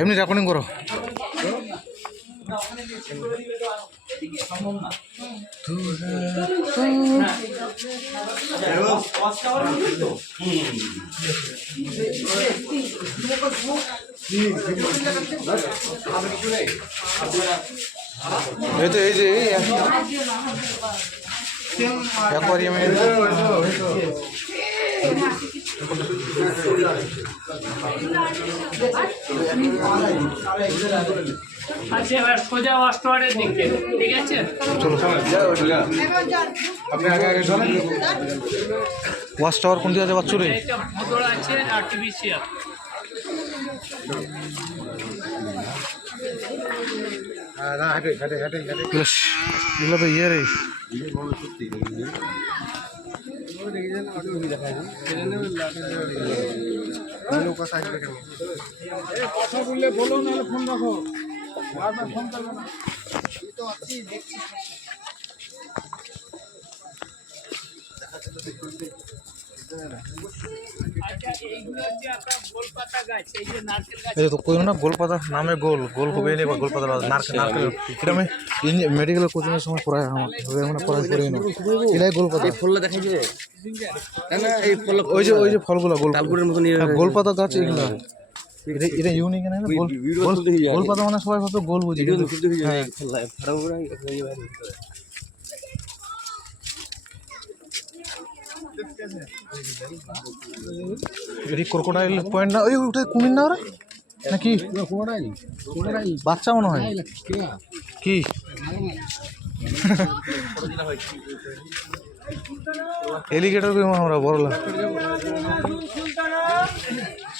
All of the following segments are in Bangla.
এমনি রেকর্ডিং করো। এই যে অ্যাকোয়ারিয়ামে আচ্ছা, এবার সোজা অস্ট্রেলিয়ার দিকে, ঠিক আছে? চলো আপনি আগে আগে চলেন। ওয়াচ টাওয়ার কোন দিকে আছে বাচ্চুরে? এটা মোটর আছে আর্টিফিশিয়াল। এগুলো তো ইয়ে রে। কথা বললে বলো, নাহলে ফোন রাখো, বারবার ফোন করবে না। গোলপাতা নামে গোল গোল হবে না, গোলপাতা নারকেল নারকেল। এটা আমি মেডিকেল কোচিং এর সময় পড়াই, আমার পড়াই পড়ি না। এটাই গোলপাতা। ফলটা দেখাই যে না, এই ফল ওই যে ফলগুলো গোল তালপুরের মতন গোলপাতা গাছ এগুলো। এটা ইউনিক না, গোলপাতা মানে সবাই ভাবে গোল বুঝি। এটি ক্রোকোডাইল পয়েন্ট না? ওই ওটা কুমির না ওরা নাকি? বাচ্চা মনে হয়। কি এলিগেটর কই আমরা বড়লা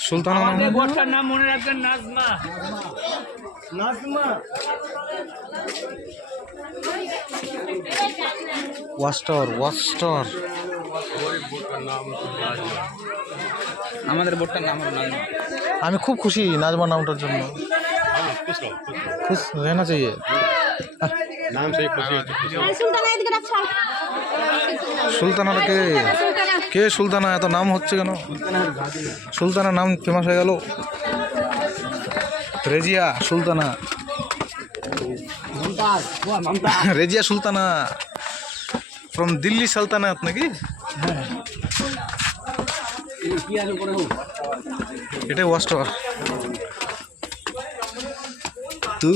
সুলতানা। আমাদের বোটটার নাম মনে রাখবেন, নাজমা। Nazma watch tower. আমাদের বোটটার নাম হলো নাজমা। আমি খুব খুশি নাজমা নামটার জন্য। খুশ रहना चाहिए। नाम से ही खुशी है। সুলতানা কে সুলতানা? এত নাম হচ্ছে কেন? সুলতানা নাম ফেমাস হয়ে গেল। রেজিয়া সুলতানা, রেজিয়া সুলতানা ফ্রম দিল্লি সালতানাত নাকি? এটাই ওয়াচ টাওয়ার। তু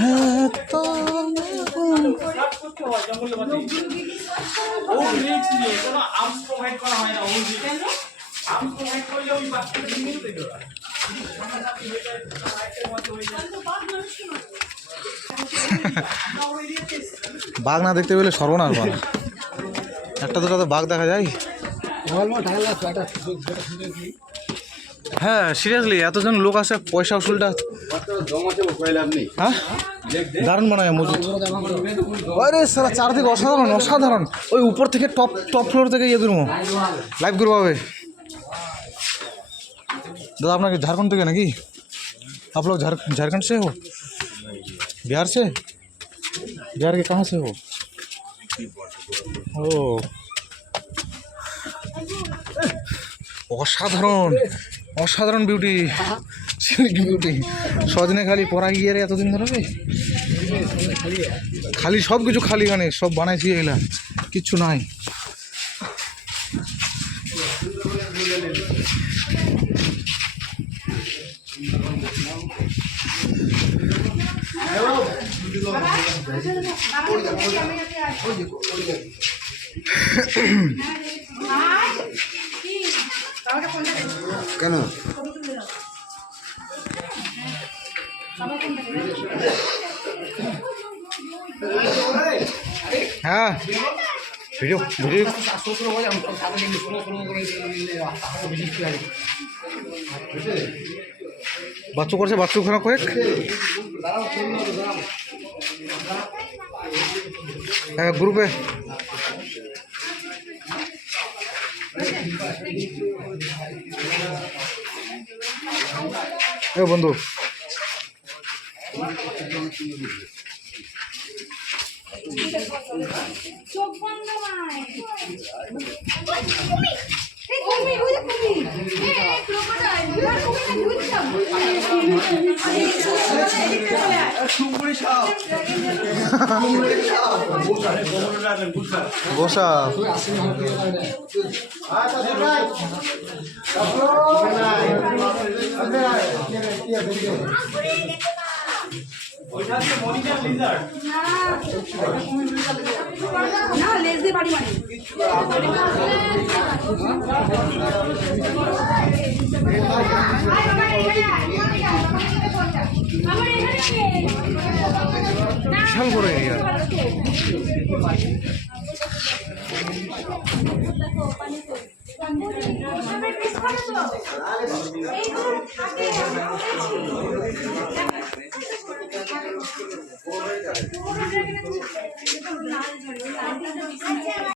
হ্যাঁ তো বাঘ না দেখতে পেলে সর্বনাশ। বাঘ একটা দুটো তো বাঘ দেখা যায়। হ্যাঁ সিরিয়াসলি এতজন লোক আসে, পয়সা উসুলটা হ্যাঁ দারুণ বানায় মজুদ। আরে সারা চারদিকে অসাধারণ। ওই উপর থেকে টপ ফ্লোর থেকে ইয়ে করবো, লাইভ করবো হবে। दादा আপনাকে झारखंड থেকে নাকি? आप लोग झारखंड से हो? बिहार से? बिहार के कहाँ से हो? ओ অসাধারণ বিউটি, বিউটি। সজনে খালি পড়া গিয়ে রে এতদিন ধরে খালি সব কিছু খালি, গানে সব বানাইছি এগুলা, কিচ্ছু নাই। কেন হ্যাঁ ভিডিও বাচ্চু করছে, বাচ্চু খানা কয়েক গ্রুপে। বন্ধু চোখ বন্ধ কুমির ওই যে কুমির এই ক্রোকোডাইল ওই কুমিরটা দুই সব বসা না লেজ দিয়ে বাড়ি মারি বিশাল বড় এরিয়া এই